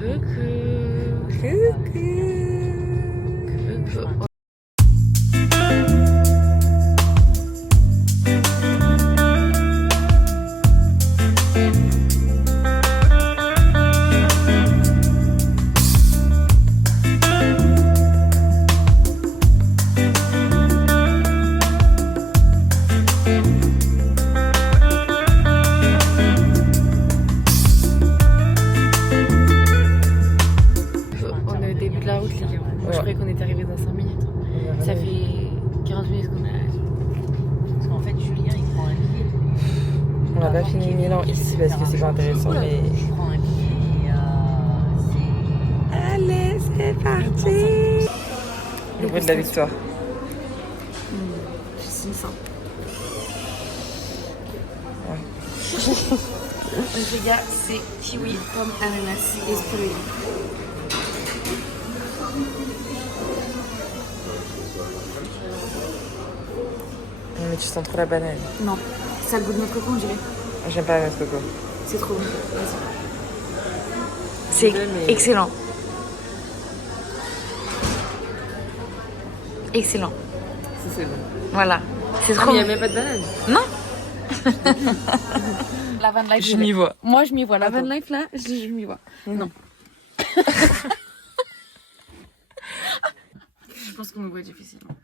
Je croyais qu'on était arrivé dans 5 minutes. Ça fait 40 minutes qu'on est là. Parce qu'en fait, Julien, il prend un billet. On n'a pas fini Milan ici parce que c'est pas intéressant, mais... Il prend un billet et c'est... Allez, c'est parti. Le bruit de la victoire. Je signe ça. Ouais. Donc les gars, c'est kiwi, pomme, ananas et spirulina. Mais tu sens trop la banane. Non, ça a le goût de notre coco, on dirait. J'aime pas la noix de coco. C'est trop bon. Vas-y. C'est Excellent. Excellent. C'est bon. Voilà. C'est trop Ah, mais il bon. n'y a même pas de banane. Non. La van life. Je m'y vois. Moi, je m'y vois. La van life, là, je m'y vois. Non. Je pense qu'on me voit difficilement.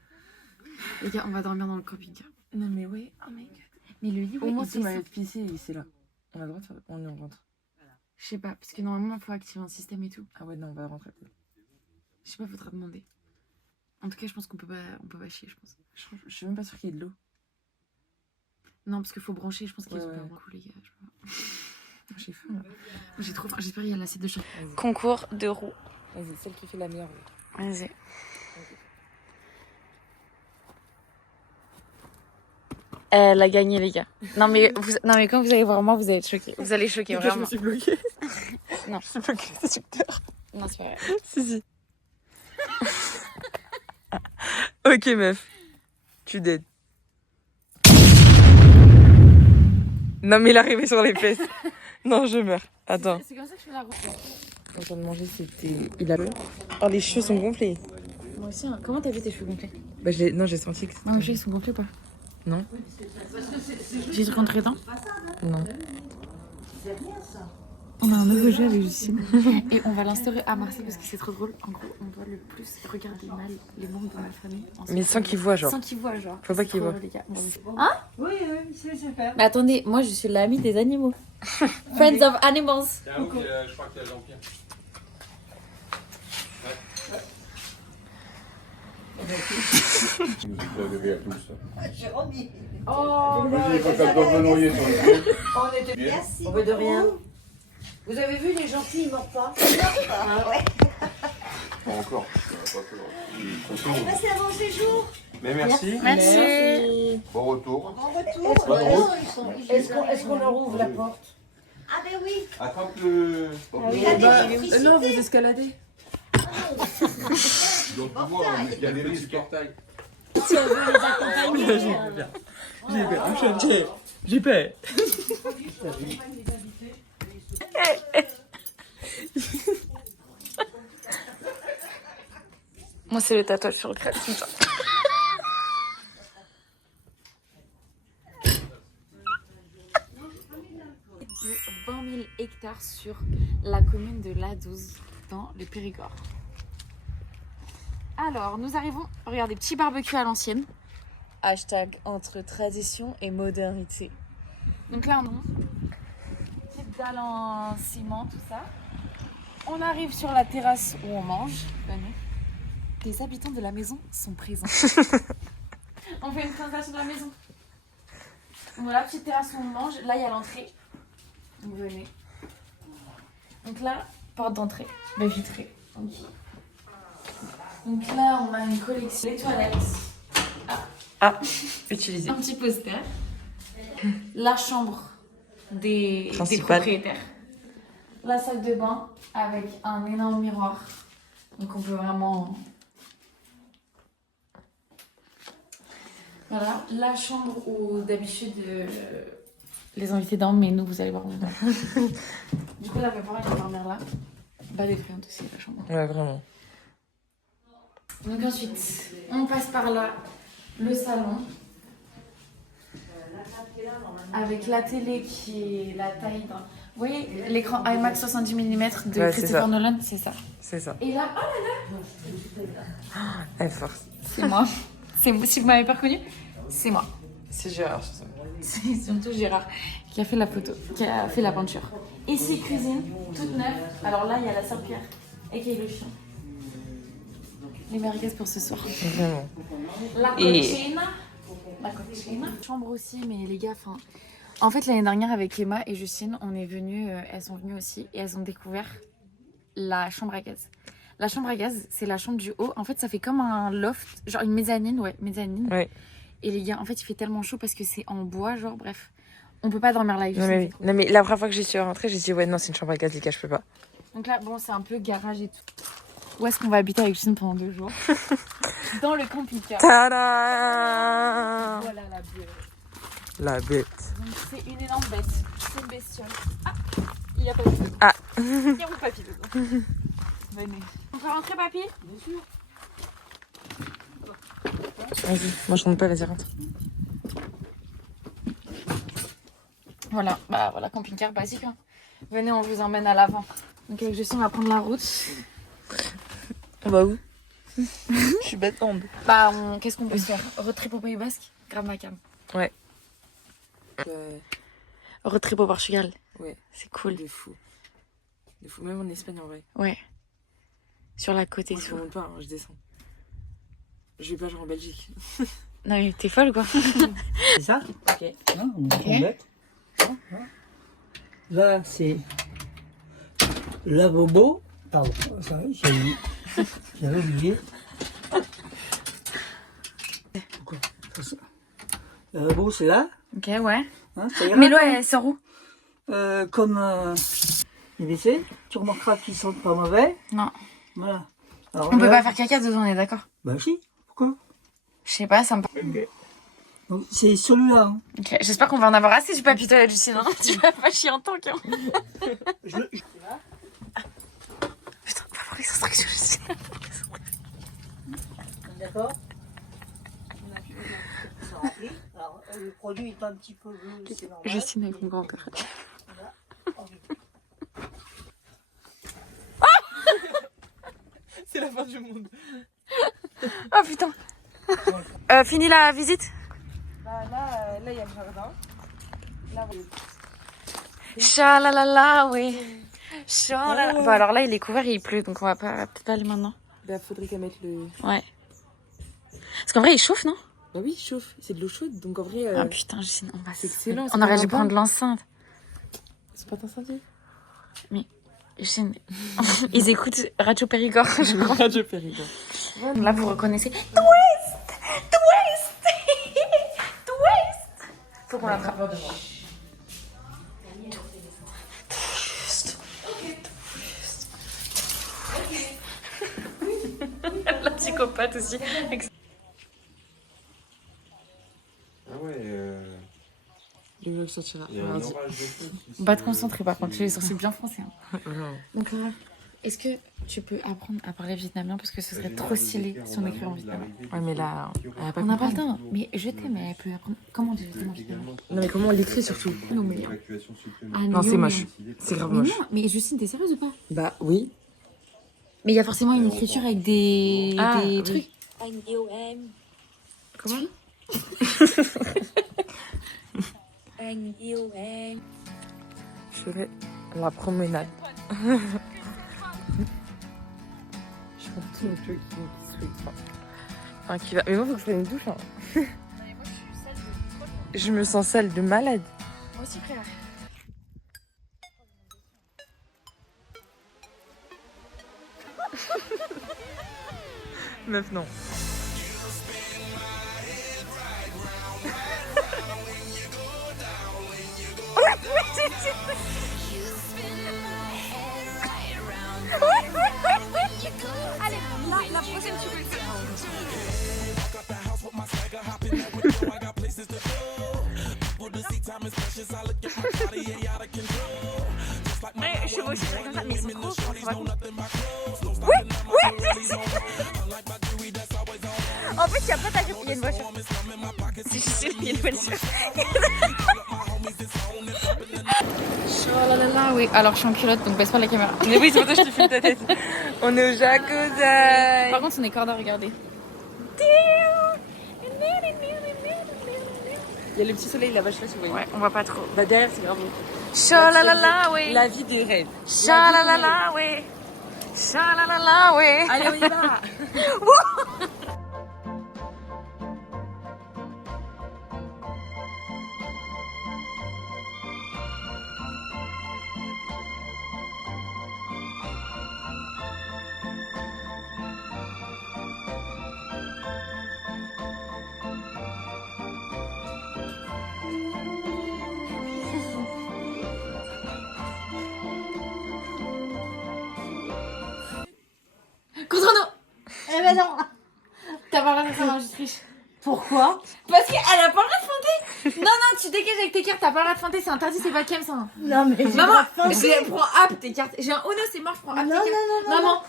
Les gars, on va dormir dans le camping-car. Non mais oui. Oh my god. Mais le lit, Au moins c'est il ma descend. piscine ici là. On a le droit de faire... On rentre. Je sais pas, parce que normalement, il faut activer un système et tout. Ah ouais, non, on va rentrer. Je sais pas, faudra demander. En tout cas, je pense qu'on peut pas chier, je pense. Je suis même pas sûre qu'il y ait de l'eau. Non, parce qu'il faut brancher, je pense qu'ils Ouais, ont pas ouais. beaucoup, les gars. Je sais pas. J'ai faim là. J'ai trop faim. J'espère qu'il y a l'assiette de chat. Vas-y. Concours de roues. Vas-y, celle qui fait la meilleure. Vas-y. Elle a gagné, les gars. Non mais quand vous allez voir moi, vous allez être choqués. Vous allez choquer, vraiment. Je me suis bloquée. Non. Je suis bloquée le séducteur. Non, c'est pas vrai. Si. Ok meuf. Tu dead. Non mais il est arrivé sur les fesses. Non, je meurs. Attends. C'est comme ça que je fais la roue. Quand on vient de manger, c'était... Il a... Oh, les cheveux sont gonflés. Moi aussi, hein. Comment t'as vu tes cheveux gonflés? Bah, non, j'ai senti que c'était... Non, mes cheveux, ils sont gonflés ou pas? Non. J'ai des trucs entre les dents. Non. On a un nouveau jeu avec Justine. Et on va l'instaurer à Marseille parce que c'est trop drôle. En gros, on doit le plus regarder mal les membres de ma famille. Mais sans qu'il voit, genre. Sans qu'ils voient, genre. Faut pas C'est qu'ils trop voient. drôle, les gars. Hein? Oui, c'est super. Mais attendez, moi je suis l'amie des animaux. Friends of Animals. Tiens, je crois qu'il y a Jean-Pierre. Vous êtes levés à tous. Jérôme, il... Vous me dites que quand on noyer sur le truc. On était... Merci. On veut de rien. Vous avez vu, les gentils, ils mordent pas. Ils mordent pas. Ouais. Pas encore. Passez un bon séjour. Mais merci. Merci. Bon retour. Bon retour. Bonne route. Est-ce qu'on leur ouvre la porte? Ah ben oui. Attrape le. Il a des électricités. Non, vous escaladez. Donc, tu vois, il y a des risques. Portail. Si on veut les accompagner. J'ai peur. Moi, c'est le tatouage sur le crâne, tout ça. De 20 000 hectares sur la commune de La 12 dans le Périgord. Alors, nous arrivons, regardez, petit barbecue à l'ancienne. Hashtag entre tradition et modernité. Donc là, on a petite dalle en ciment, tout ça. On arrive sur la terrasse où on mange. Venez. Les habitants de la maison sont présents. On fait une présentation de la maison. Donc voilà, petite terrasse où on mange. Là, il y a l'entrée. Donc venez. Donc là, porte d'entrée, bah, vitrée. Ok. Donc là, on a une collection. Les toilettes. Ah, utilisé. Un petit poster. La chambre des Principale. propriétaires. La salle de bain avec un énorme miroir. Donc on peut vraiment... Voilà, la chambre où d'habitude les invités dorment, mais nous vous allez voir où on dort. Du coup là, mes parents ils vont dormir là. Bah, défrayante aussi, la chambre. Ouais, vraiment. Donc ensuite, on passe par là, le salon. Avec la télé qui est la taille d'un... Vous voyez l'écran IMAX 70 mm de Ouais, Christopher Nolan, c'est ça. C'est ça. Et là, oh Elle est forte. c'est moi. Si vous m'avez pas reconnu, c'est moi. C'est Gérard. C'est surtout Gérard qui a fait la photo, qui a fait la peinture. Ici, cuisine, toute neuve. Alors là, il y a la serpillère et qui est le chien. Les merguez pour ce soir. Vraiment. La cucina. La cucina. Chambre aussi, mais les gars, enfin... En fait, l'année dernière, avec Emma et Justine, on est venues, elles sont venues aussi, et elles ont découvert la chambre à gaz. La chambre à gaz, c'est la chambre du haut. En fait, ça fait comme un loft, genre une mezzanine, ouais, mezzanine. Ouais. Et les gars, en fait, il fait tellement chaud parce que c'est en bois, genre, bref. On peut pas dormir là. Non mais, non, mais la première fois que j'y suis rentrée, j'ai dit ouais, non, c'est une chambre à gaz, les gars, je peux pas. Donc là, bon, c'est un peu garage et tout. Où est-ce qu'on va habiter avec Justine pendant 2 jours? Dans le camping-car. Tada! Voilà la bête. La bête. Donc c'est une énorme bête. C'est une bestiole. Ah, il y a papy. Ah. Il y a mon papy dedans. Venez. On peut rentrer, papy? Bien sûr. Vas-y, moi je rentre pas, vas-y, rentre. Voilà, bah voilà, camping-car basique. Hein. Venez, on vous emmène à l'avant. Donc avec Justine, on va prendre la route. On va où? Je suis bêtante. Bah, qu'est-ce qu'on peut se faire? Road trip au Pays Basque? Grave macam. Ouais. Road trip au Portugal? Ouais. C'est cool. De fou. De fou, même en Espagne en vrai. Ouais. Sur la côte et Moi, je tout. remonte pas, hein, je descends. Je vais pas genre en Belgique. Non mais t'es folle quoi? C'est ça? Ok. Non, on est trop bête. Là, c'est la bobo. Pardon, ça, j'avais oublié. Pourquoi ça, la bobo, c'est là. Ok, ouais. Hein, ça ira, Mais l'eau, hein. elle sort où? Comme les WC, tu remarqueras qu'ils sont pas mauvais. Non. Voilà. Alors, On peut là- pas faire caca dedans, on est d'accord? Bah si, pourquoi? Je sais pas, ça me... Donc, c'est celui-là. Hein. Ok, j'espère qu'on va en avoir assez du papier toilette, Justine. Hein. Tu vas pas chier en tant que... Je- Putain, pas pour les instructions, Justine. D'accord. Alors, le produit est un petit peu bleu, c'est normal. Justine avec mon grand-père. C'est la fin du monde. Oh putain. Fini la visite? Bah là, il y a le jardin. Là, Chalalala, oui. Chalala. Bon, alors là, il est couvert et il pleut, donc on va peut-être pas aller maintenant. bah faudrait qu'elle mette le... Ouais. Parce qu'en vrai, il chauffe, non? Bah oui, il chauffe. C'est de l'eau chaude, donc en vrai... Ah putain, Justine, on va... c'est excellent. On aurait dû prendre l'enceinte. C'est pas d'incendie. Justine, ils écoutent Radio Périgord, je crois. Radio Périgord. Là, vous reconnaissez. Twist! Twist! Twist! Faut qu'on l'attrape. La psychopathe aussi. Ah ouais, Le vlog sortira. il y a un Mardi. orage de feu. On va te concentrer par contre, tu es censé bien français. Hein. Vraiment. Donc là, est-ce que tu peux apprendre à parler vietnamien parce que ce serait trop stylé si on écrit en vietnamien. Ouais, mais là, elle a pas On n'a pas le compris. temps, mais je t'aime, mais elle peut apprendre. Comment on dit je t'aime en vietnamien? Non, mais comment on l'écrit surtout? Non, mais. Ah, Non, c'est mais- moche. C'est grave Mais moche. non, mais Justine, t'es sérieuse ou pas? Bah oui. Mais il y a forcément une écriture avec des oui. trucs. Anh yêu em, Comment? anh yêu em. Je ferai la promenade. Je prends tout mon truc qui se fait. Enfin, qui va... Mais moi, faut que je prenne une douche. Hein. Je me sens sale de malade. Moi aussi, frère. Meuf, non. Je suis aussi comme ça, mais ils sont trop forts. En fait, il n'y a pas ta grippe, il y a une voiture. C'est sûr, il y a une voiture. Oh là là là, oui. Alors je suis en culotte donc baisse pas la caméra. Mais oui, c'est pour ça que je te filme ta tête. On est au jacuzzi. Par contre on est corda, regardez. Il y a le petit soleil là-bas, je sais pas si vous voyez. Ouais, on voit pas trop. Bah derrière, c'est grave beau. Shalalala, oui. La vie de rêve. Shalalala, oui. Shalalala, oui. Allez, on y va. Contre nous. Eh ben non. T'as pas le droit de faire ça, je triche. Pourquoi? Parce qu'elle a pas le droit de feinter. Non, non, tu dégages avec tes cartes, t'as pas le droit de feinter, c'est interdit, c'est pas Kems ça. Non mais j'ai Maman, pas faim. je prends app tes cartes. J'ai un Ono, c'est mort, je prends app Non, tes non, cartes. non, non. Maman,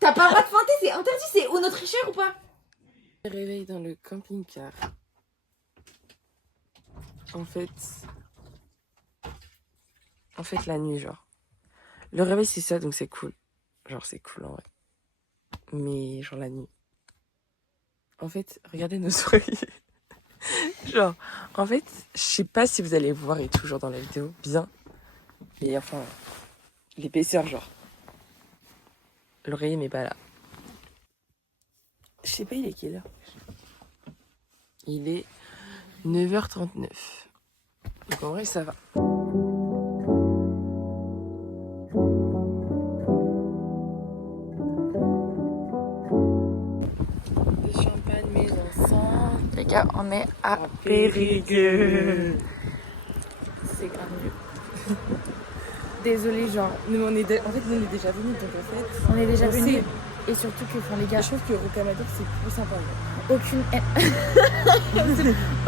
t'as pas le droit de feinter, c'est interdit, c'est Ono tricheur ou pas? Réveil dans le camping-car. En fait, la nuit, genre. Le réveil, c'est ça, donc c'est cool. Genre, c'est cool en vrai. Mais, genre, la nuit. En fait, regardez nos oreillers. Genre, en fait, je sais pas si vous allez voir et tout, genre, dans la vidéo, bien. Mais enfin, l'épaisseur, genre. L'oreiller, mais pas là. Je sais pas, il est quelle heure? Il est 9h39. Donc en vrai, ça va. Le champagne, mes enfants. Les gars, on est à Périgueux. C'est grave mieux. Désolée, genre, Nous, on est en fait, nous, on est déjà venus, donc en fait. on est déjà On venus. sait. Et surtout que, enfin, les gars, Je trouve que Rocamadour, c'est plus sympa. Genre. aucune haine.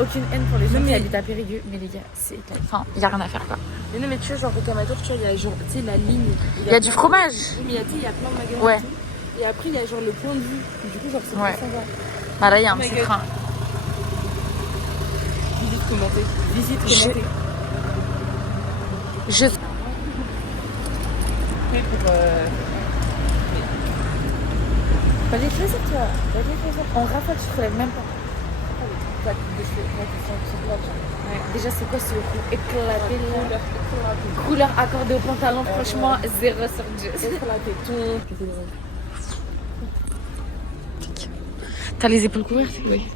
Aucune haine pour les gens Non, qui mais- habitent à Périgueux, mais les gars, c'est. Enfin, y a rien à faire quoi. Mais non, mais tu vois, genre Rocamadour, tu vois, il y a genre, tu sais, la ligne. Il y a du fromage. Oui, mais il y a, tu sais, il y a plein de magasins. Ouais. Et tout. Et après, il y a genre le point de vue. Du coup, genre, c'est Ouais. plus sympa. Bah là, il y a un Oh my petit God. train. Visite commentée. Visite Je- commentée. Je. Oui, pour. Pas les choisir, toi. Pas les choisir. En rafale, tu te relèves même pas. Ta coupe de cheveux. Ouais, c'est ça, Ouais. Déjà, c'est quoi ce coup éclaté là? Couleur accordée au pantalon, franchement, 0 sur 10. Éclaté ton. T'as les épaules couvertes? Oui.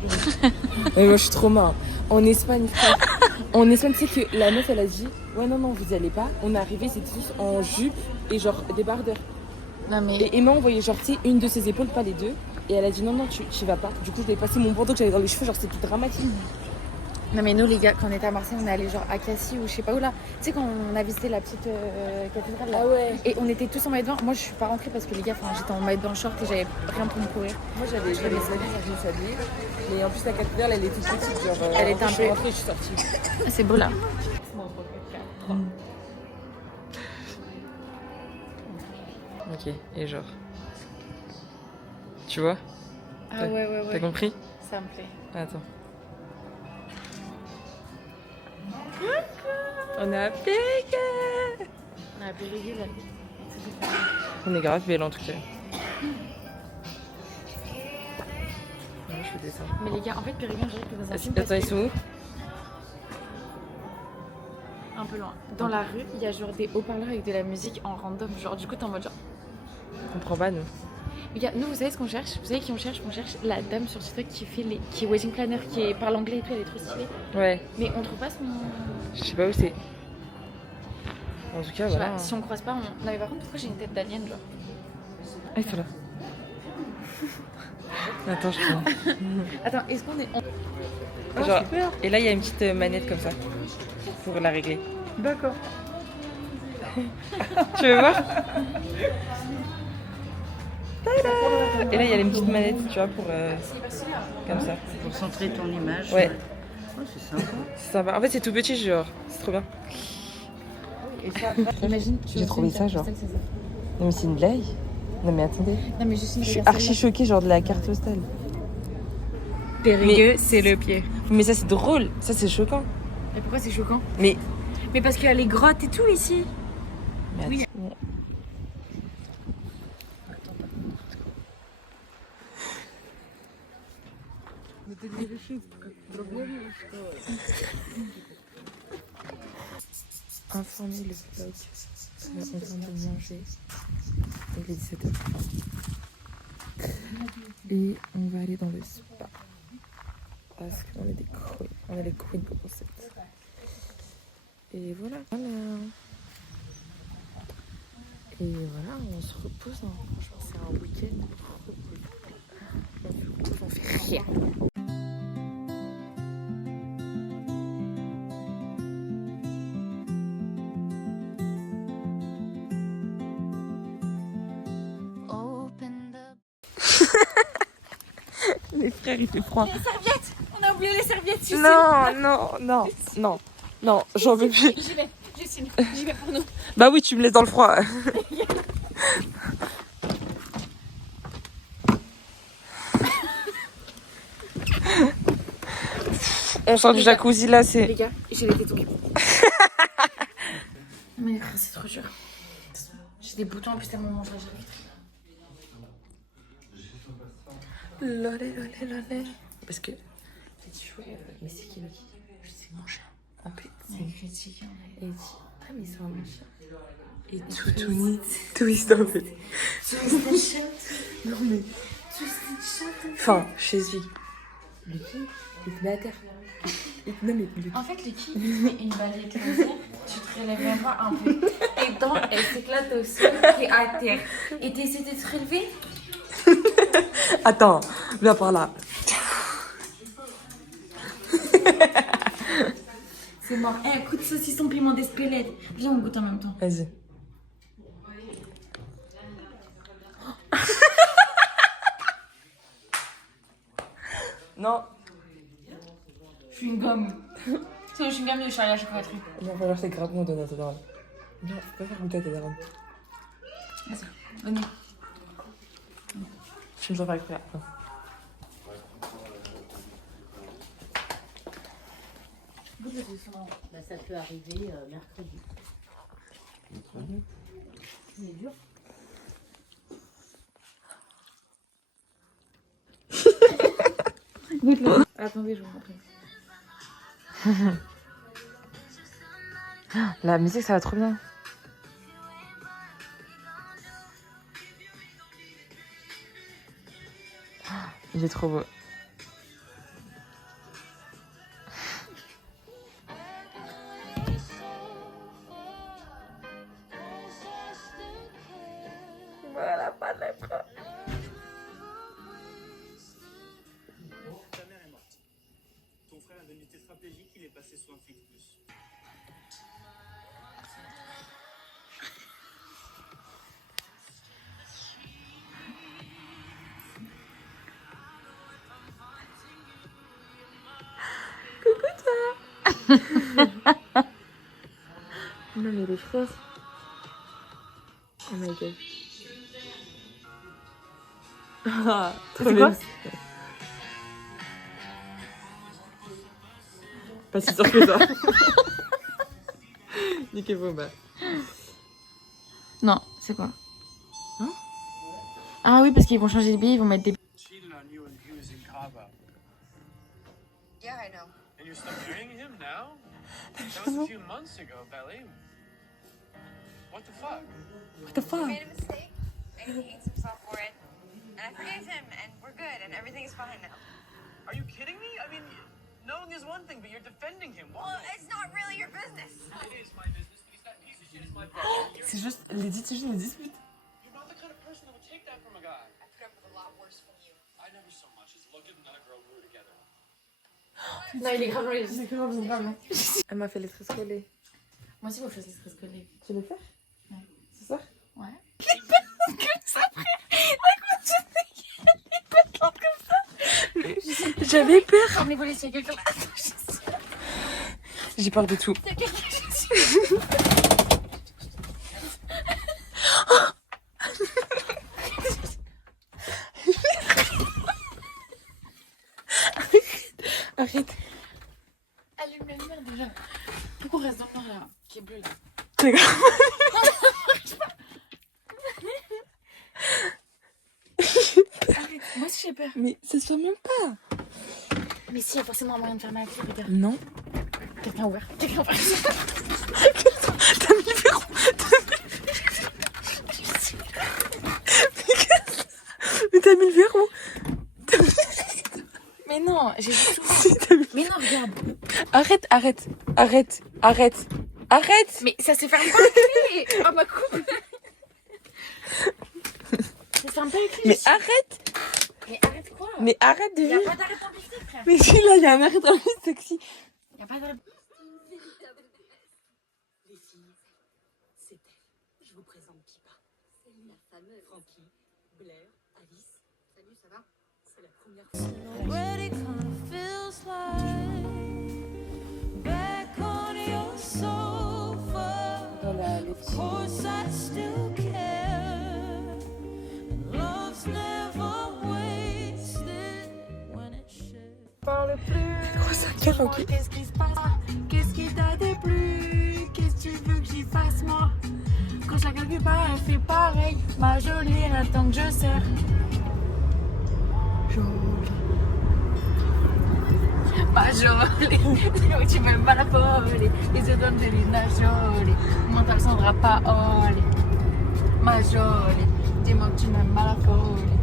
Mais moi je suis trop marre. En Espagne, frère. En Espagne, tu sais que la meuf elle a dit ouais, non, non, vous y allez pas. On est arrivé, c'était tous en jupe et genre débardeur. Non, mais. Et Emma, on voyait genre, tu sais, une de ses épaules, pas les deux. Et elle a dit non, non, tu y vas pas. Du coup, je l'ai passé mon bandeau que j'avais dans les cheveux, genre c'était dramatique. Non mais nous les gars, quand on était à Marseille, on est allé genre à Cassis ou je sais pas où là. Tu sais quand on a visité la petite cathédrale là. Ah ouais. Et on était tous en maillot de bain. Moi je suis pas rentrée parce que les gars, enfin j'étais en maillot de bain short et j'avais rien pour me couvrir. Moi j'avais salué, je me salué. Mais en plus, la cathédrale, elle est toute petite. Genre, Elle était un je suis peu- rentrée, je suis sortie. C'est beau là. Ok, et genre. Tu vois? Ah ouais ouais T'as ouais. compris? Ça me plaît. Attends. On est à Périgueux. On a Périgueux là. On est grave belle en tout cas. Ouais, je fais descendre. Mais les gars, en fait Périgueux, je dirais que dans un film, Attends, ils sont où? un peu loin. Dans la rue, il y a genre des haut-parleurs avec de la musique en random. Genre du coup t'es en mode genre. On comprend pas nous. Les gars, nous vous savez ce qu'on cherche? Vous savez qui on cherche? On cherche la dame sur TikTok qui fait qui est wedding planner, qui parle anglais et tout, elle est trop stylée. Ouais, Mais on trouve pas son. je sais pas où c'est. En tout cas, Je sais voilà. pas, si on croise pas, on. Non mais par contre, pourquoi j'ai une tête d'alien genre? Ah, ils sont là. Attends, je prends. Attends, est-ce qu'on est. Genre, et là, il y a une petite manette comme ça pour la régler. D'accord. Tu veux voir? Et là, il y a une petite manette, tu vois, pour. Comme ça. Pour centrer ton image. Ouais, Oh, c'est sympa. c'est sympa. En fait, c'est tout petit, genre. C'est trop bien. Imagine, tu J'ai trouvé ça, genre. Non mais c'est une blague. Non mais attendez. Non, mais juste une Je suis archi choquée, genre de la carte postale. Périgueux, c'est le pied. Mais ça c'est drôle, ça c'est choquant. Et pourquoi c'est choquant? Mais Mais parce qu'il y a les grottes et tout ici. Oui. informer le vlog. On vient de manger. Il est 17h30. Et on va aller dans le spa. Parce qu'on est des queens. On est les queens pour cette. Et voilà. Et voilà, on se repose. Hein. Franchement, c'est un week-end. On se repose, on fait rien. Les frères, il fait froid. Les serviettes. On a oublié les serviettes. Justine. Non, j'en veux plus. J'y vais, Justine. J'y vais pour nous. Bah oui, tu me laisses dans le froid. On sort du jacuzzi là, c'est... Les gars, j'ai les tétons. Mais frère, c'est trop dur. J'ai des boutons en plus tellement mon j'arrive. Lolé. Parce que... Mais c'est qui le qui? Je sais mon chat. En fait, c'est critique. Et il dit, ah mais c'est un machin. Et tout neat. Twist en fait. Non mais... Enfin, chez lui. Le qui, il te met à terre. Non mais le En fait, le qui il met une balayette laser, tu te relèves même pas un peu. Tes dents, elles s'éclatent au sol, t'es à terre. Et t'essaies de te relever. Attends, viens par là. C'est mort. Un coup de saucisson piment d'espelette. Viens, on goûte en même temps. Vas-y. Non. Je suis une gomme. C'est une chewing-gum de Charlie à chocolaterie. Il va falloir que c'est grave mon donner à ta daronne. Non, faut pas faire goûter à ta daronne. Vas-y, venez. Je me sens pas avec toi. Bah, ça peut arriver mercredi. C'est dur. Goûte-le. Attendez, je vous montre. La musique, ça va trop bien. Il est trop beau. Voilà, pas de lèvres. Ta mère est morte. Ton frère a une tétraplégique, il est passé sous un fixe plus. Non mais les frères. Oh my god. Ah, trop bien. Pas si sûr que ça. Niquez-vous, bah. Non, c'est quoi? Hein? Ah oui, parce qu'ils vont changer de billet, ils vont mettre des... Cheated on you and he was in Cabo. Yeah, I know. And you're still marrying him now? That was a few months ago, Belly. What the fuck? What the fuck? He made a mistake, and he hates himself for it. And I forgave him, and we're good, and everything's fine now. Are you kidding me? I mean, knowing is one thing, but you're defending him. Well, it's not really your business. It is my business because that piece of shit is my brother. C'est juste les disputes. You're not the kind of person that would take that from a guy. I put up with a lot worse from you. I never so much as looked at another girl we were together. Non, il est grave, il est grave. Elle m'a fait les tresses collées. Moi aussi, vous faites des collés. Tu veux faire? Ouais. Ce soir? Ouais. J'avais peur. On est volé, s'il y a quelqu'un là. J'ai peur de tout. Arrête. Allume la lumière déjà. Pourquoi on reste dans le noir là, qui est bleu là? C'est grave. Arrête, moi aussi j'ai peur. Mais ça se voit même pas. Mais si, il y a forcément un moyen de fermer la clé, regarde. Non. Quelqu'un a ouvert. Quelqu'un a ouvert. T'as mis le verrou. Mais t'as mis le verrou. Mais non, j'ai juste Si, t'as mis- Mais non, regarde. Arrête, arrête, arrête, arrête, arrête. Mais ça se ferme pas la clé. Oh ma coupe. Ça se ferme pas la clé. Mais arrête. Mais arrête quoi? Mais arrête de Y a vivre. pas d'arrêt d'embêter, frère. Mais si, là, il y a un arrêt dans le sexy. Y a pas d'arrêt. Les filles, c'est elle. Je vous présente Pipa. C'est la fameuse Frankie, Blair, Alice. Salut, ça va? C'est la première fois. Already kinda feels like back on your sofa. Of course I still care. And love's never wasted when it's shared. Parle plus. Grosse karaoké. Qu'est-ce qui se passe? Qu'est-ce qui t'a déplu? Qu'est-ce que tu veux que j'y fasse moi? Quand je la calcule pas, elle fait pareil. Ma jolie, elle attend que je serre. Ma jolie, tu m'aimes pas la folie. Et je donne de Lina Jolie. Mental Sandra Paoli. Ma jolie, dis-moi que tu m'aimes pas la folie.